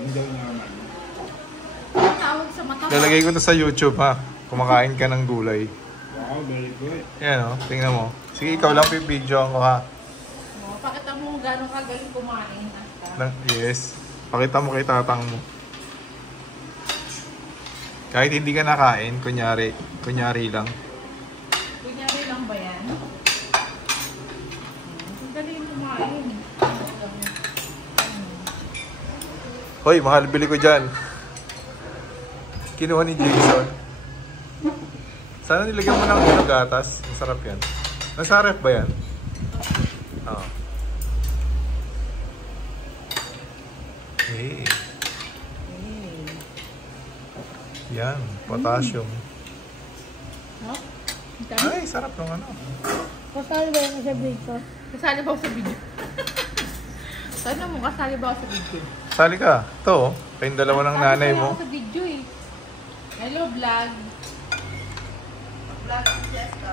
Hindi naman. Tawag sa mata. Lalagay ko to sa YouTube ha. Kumakain ka ng gulay. Wow, very good. Yan o, tingnan mo. Sige, ikaw lang pipidyo ko ha. Pakita mo gano'ng kagaling kumain. Yes. Pakita mo kay tatang mo. Kahit hindi ka nakain, kunyari lang. Kunyari lang ba yan? Ang galing kumain. Hoy, mahal, bili ko dyan. Kinuha ni Jason. Sana nilagyan mo ng gatas. Masarap yan. Nasa ref ba yan? Oo. Hey. Yan, potassium. No? Ay, sarap ng ano. Kasali ba yung sa video? Kasali ba ako sa video? Sana mo, kasali ba ako sa video? Sali ka. Ito, kayong dalawa ng nanay mo. Kasali ako sa video eh. Hello vlog. Vlog si Jessica.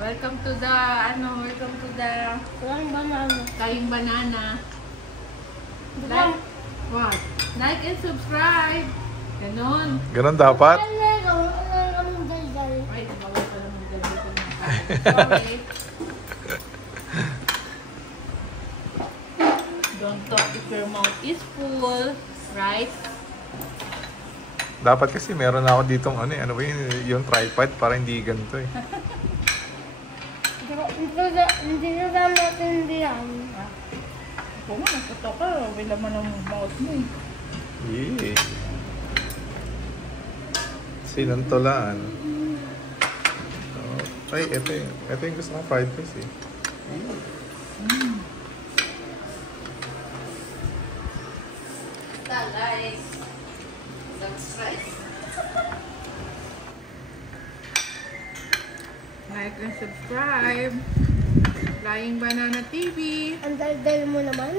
Welcome to the, welcome to the Walang banana. Kaling Banana. Like, what? Like and subscribe. Ganon. Ganon dapat? Ang dal-dal. Wait, bawal pa lang dito na. Sorry. Don't talk if your mouth is full, right? Dapat kasi meron na ako ditong ano ba yung tripod para hindi ganito eh. Hindi na natin hindi yan. Kung mo, nagkata ka, may laman ng mouth mo eh. Yeah. Sinantolaan. Oh. Ay, ito yung gusto kong fried rice eh. Guys, subscribe. Like and subscribe. Flying Banana TV. Ang dal-dal mo naman.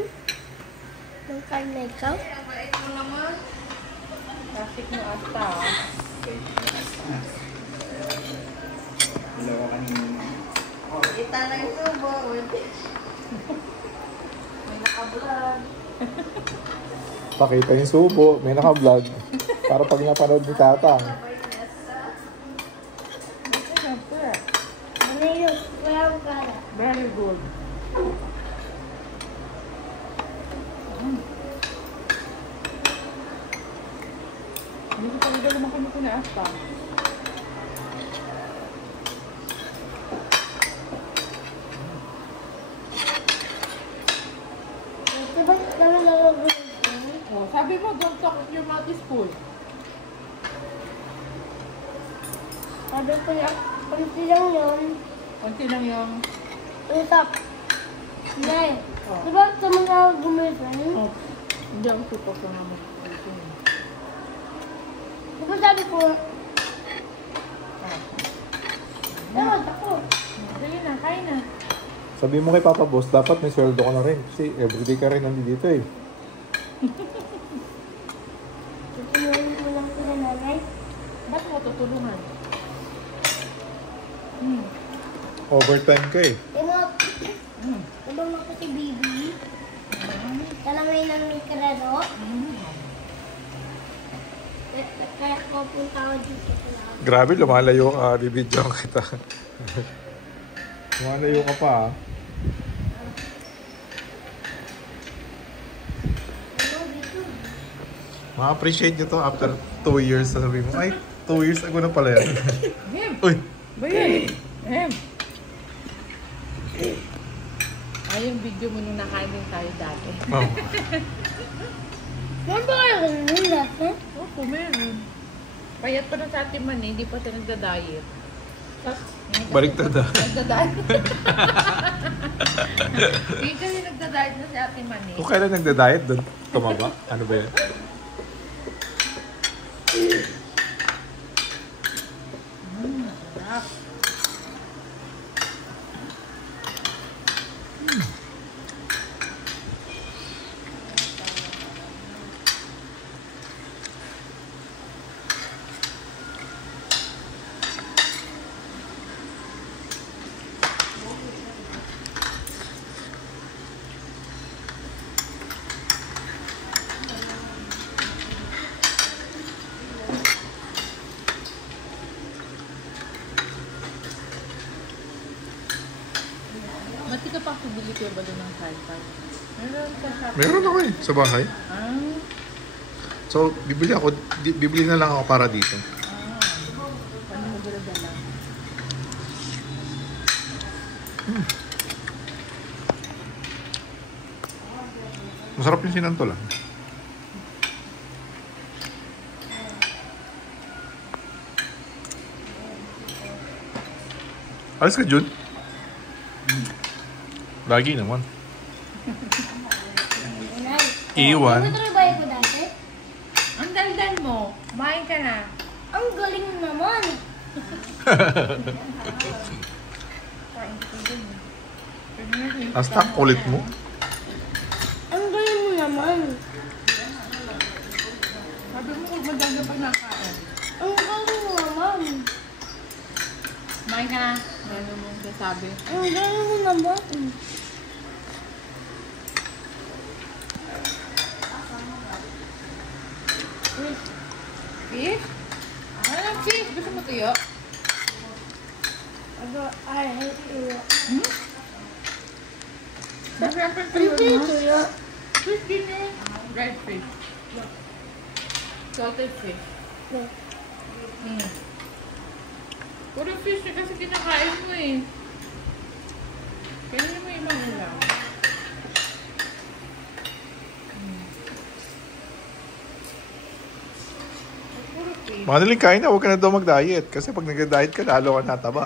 Ng karne ikaw. Ang bait mo naman. Klasik mo ata. Dalawa kanina. Kita na yung subo. May nakablog. Pakita yung subo, may naka-vlog. Para pag napanood ni tatang. Ano yun? Walang kala. Very good. Hindi ko talaga lumakan ito na asta. Diba lalagay ko? Oh, sabi mo, don't talk if your mouth is full. Sabi ko lang, konti lang yun. Konti lang yung... Usap. Nay, Oh. diba sa mga gumising? Oh, hindi ako super ko naman. Diba sabi ko, dapat ako. Sige na, kain na. Sabi mo kay Papa Boss, dapat may sweldo ka na rin. Kasi everyday ka rin nandito eh. Tutulungan mo lang sila nanay. Ba't mo tutulungan? Overtime ka eh. Diba mo ako si Bibi? Talamay ng mikrado. Kaya ko punta ako dito sa lab. Grabe, lumalayo ka. Bibidyoan kita. Lumalayo ka pa ah. Ma-appreciate nyo to after 2 years. Sabi mo, ay, 2 years ago na pala yan. Uy! Bayan! Ay, yung video mo nung nakain din tayo dati. Oh. Meron ba kayo ganun lahat? Opo, meron. Payat pa na sa atin man eh, hindi pa siya nagda-diet. Baliktad ah. Nagda-diet. Hindi kasi nagda-diet na si Ate Man eh. Kung kailan nagda-diet, doon tumaba. Ano ba yan? Sarap. kayo ba doon ng salsa? Meron sa shop. Meron ako eh, sa bahay. Ah, So, bibili na lang ako para dito. paano mo dala-dala? Masarap yung sinantol ah. Alis ka, Jun? Lagi naman. Iwan. Ano trabaho ko dati? Ang daldal mo. Kumain ka na. Ang galing naman. Kain ka din. Hasta ang kulit mo. Ang galing mo naman. Sabi mo kung madami pag nakain. Ang galing mo naman. Kumain ka na. Gano'n mo sasabi. Ang galing mo naman. Fish? Ano lang fish? Gusto mo tuyo? I hate you. Masarap ang tuyo Hindi mo. ito yun. Fish din yun. Red fish. Salted fish. Puro fish na kasi kinakain mo eh. Kailan mo ibang ulam? Puro fish. Madaling kain na, huwag ka na daw mag-diet. Kasi pag nag-diet ka, lalo ka nataba.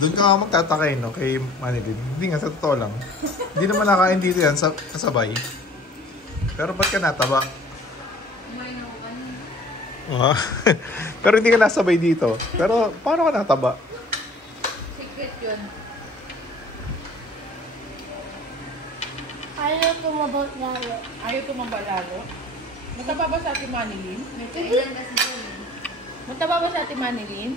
Doon ka nga magtatakay, no? Kay Manilin. Hindi nga, sa totoo lang. Hindi naman nakain dito yan, kasabay. Pero ba't ka nataba? Ah. Pero hindi ka nasabay dito. Pero paano ka nataba? Secret yun. Ayaw tumabot lalo. Ayaw tumamba lalo. Mataba ba sa ating Manilin? Mataba ba sa ating Manilin?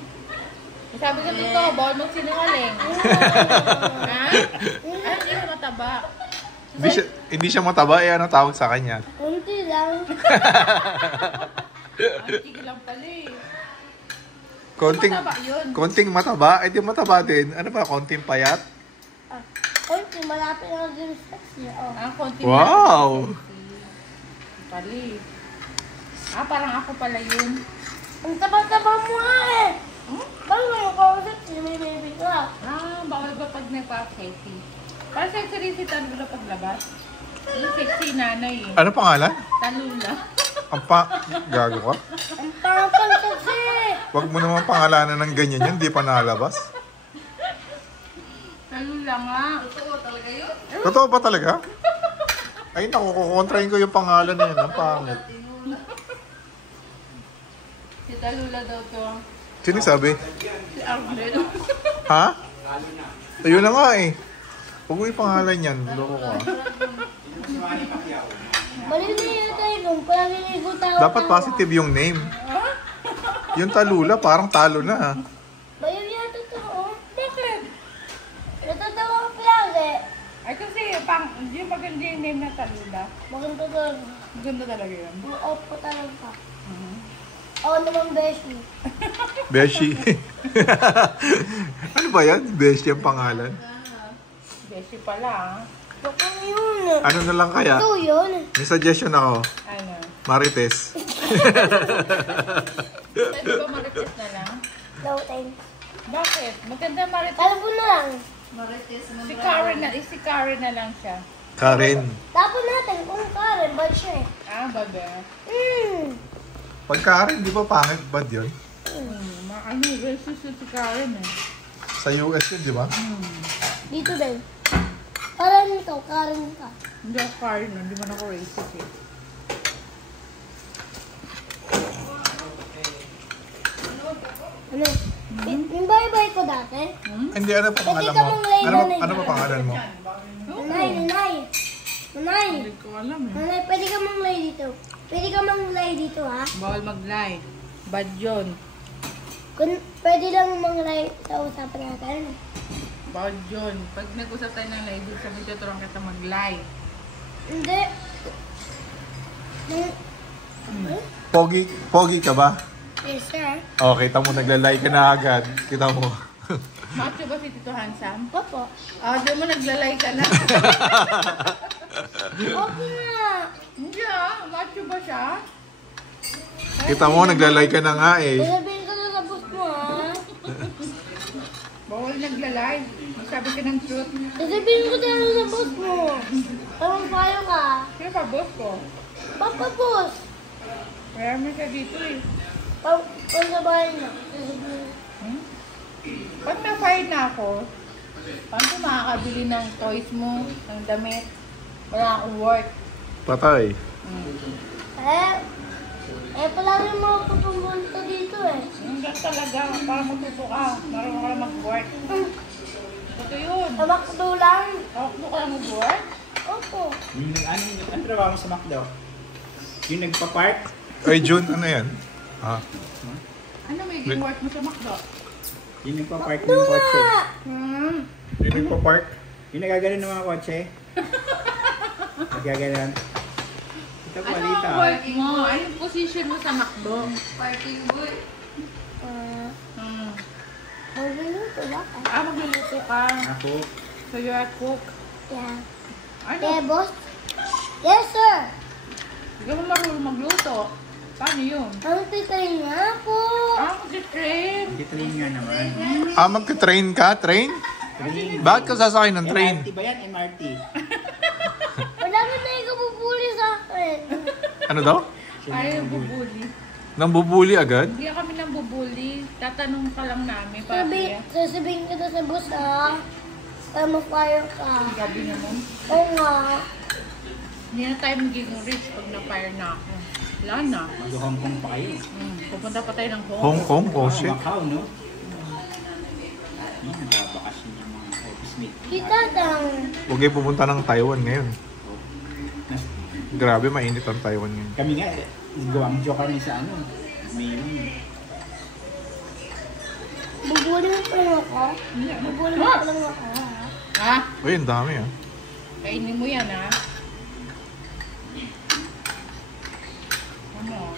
Sabi ko dito, bawal magsinungaling. Ha? Ay, hindi ka mataba. Hindi siya mataba, eh ano tawag sa kanya? Kunti lang. Ay, sige lang pala eh. Mataba yun. Konting mataba, eh di mataba din. Ano ba, konting payat? Kunti, malapit na din sa siya. Oh. Ah, konti Wow! Pali. Ah, parang ako pala yun. Ang taba-taba mo nga eh. Bakit mo kausap si may baby ka? Ah, bawal ba pag nagpa-sexy? Parang sexy rin si Talula paglabas. Yung sexy nanay eh. Ano pangalan? Talula. Gago ka? Ang pangapal kasi. Huwag mo naman pangalanan ng ganyan yun, di pa nalabas. Talula nga. Totoo talaga yun? Totoo ba talaga? Ay naku, kukontrahin ko yung pangalan na yun. Ang pangit. Si Talula daw to. Sino sabi? Si Arnel. Ha? Ayun na nga eh. Huwag mo yung pangalan yan. Loko ko ah. Balik na yun tayo kung palagiligo tao. Dapat positive yung name. Yung Talula, parang talo na ah. Bayo yan totoo. Bakit? Natatawa ko palagi. Ay kasi, yung maganda yung name na Talula. Maganda doon. Maganda talaga yun. Off ko talaga. Oo naman, Beshi. Beshi. Ano ba yan? Beshi ang pangalan. Beshi pala ah. Baka yun. Ano na lang kaya? Ito yun. May suggestion ako. Ano? Marites. Pwede ba Marites na lang? No thanks. Bakit? Maganda Marites. Talabon na lang. Si Karen na lang siya. Karen. Tapon natin kung Karen, bad siya eh. Ah, babe. Pag Karen, di ba pangit bad yun? Ano, racist si Karen eh. Sa US yun, di ba? Dito din. Karen ito, Karen ka. Hindi ako Karen, hindi man ako racist eh. Ano? Yung bye-bye ko dati. Hindi, ano pa pangalan Pwede ka mo? mong lay Ano, doon eh. ano pa pangalan mo? Nanay, nanay. Nanay. Hindi ko alam eh. Nanay, pwede ka mong lay dito. Pwede ka mong lay dito ha. Bawal mag-lie. Bad yun. Pwede lang mong lay sa usapan natin. Bawal yun. Pag nag-usap tayo ng lie, ibig sabihin tuturuan kita mag-lie. Hindi. Pogi ka ba? Yes, sir. Oh, kita mo, naglalay ka na agad. Kita mo. Macho ba si Tito Handsome? Opo. Doon mo naglalay ka na. Opo nga. Hindi macho ba siya? Kita mo, naglalay ka na nga eh. Sasabihin ko na sa boss mo, ha? Bawal naglalay. Sabi ka ng truth. Sasabihin ko na sa boss mo. Tamang payo ka. Sino pa boss ko? Papa, boss. Kaya mo siya dito eh. Pag sa bahay na. Sasabihin. Pag na-fired na ako, paano ko makakabili ng toys mo, ng damit? Wala akong work. Patay. Palagi mo ako pumunta dito eh. Hindi talaga, para matuto ka. Marunong ka lang mag-work. Ito yun. Sa McDo lang. Ako ka lang mag-work? Opo. Ano trabaho mo sa McDo? Yung nagpa-park? Ay, June, ano yan? Ah. Ano may work mo sa McDo? Yung nagpa-park ng kotse? Yung nagpa-park? Yung nagagalan ng mga kotse? Nagagalan? Ito po, Ano Alita. ang work mo? Anong position mo sa McDo? Parking boy. Magluluto ba ka? Magluluto ka. Ako. So you're a cook. Yeah. Ano? Yeah, boss? Yes, sir. Hindi ka mo marunong magluto. Paano yun? Ang titay nga ako. Mag-train. Train nga naman. Magka-train ka? Train? Train. Bakit ka sasakay ng train? MRT ba yan? MRT. Wala ka na ikaw bubuli sa akin. Ano daw? Ayaw bubuli. Nambubuli agad? Hindi kami nang bubuli. Tatanong ka lang namin. Papi. Sasabihin ko na sa boss, ha? Para ma-fire ka. Gabi naman. Oo nga. Hindi na tayo magiging rich pag na-fire na ako. Wala na. Mag-Hong Kong pa kayo. Pupunta pa tayo ng Hong Kong? Oh, shit. Macau, no? Nagbabakasyon yung mga office mate. Kita dang. Huwag kayo pupunta ng Taiwan ngayon. Grabe, mainit ang Taiwan ngayon. Kami nga, Guangzhou kami sa ano. May Bubuli mo pa lang ako? Bubuli mo pa lang ako, ha? Ha? Uy, ang dami ah. Kainin mo yan, ha? Ano?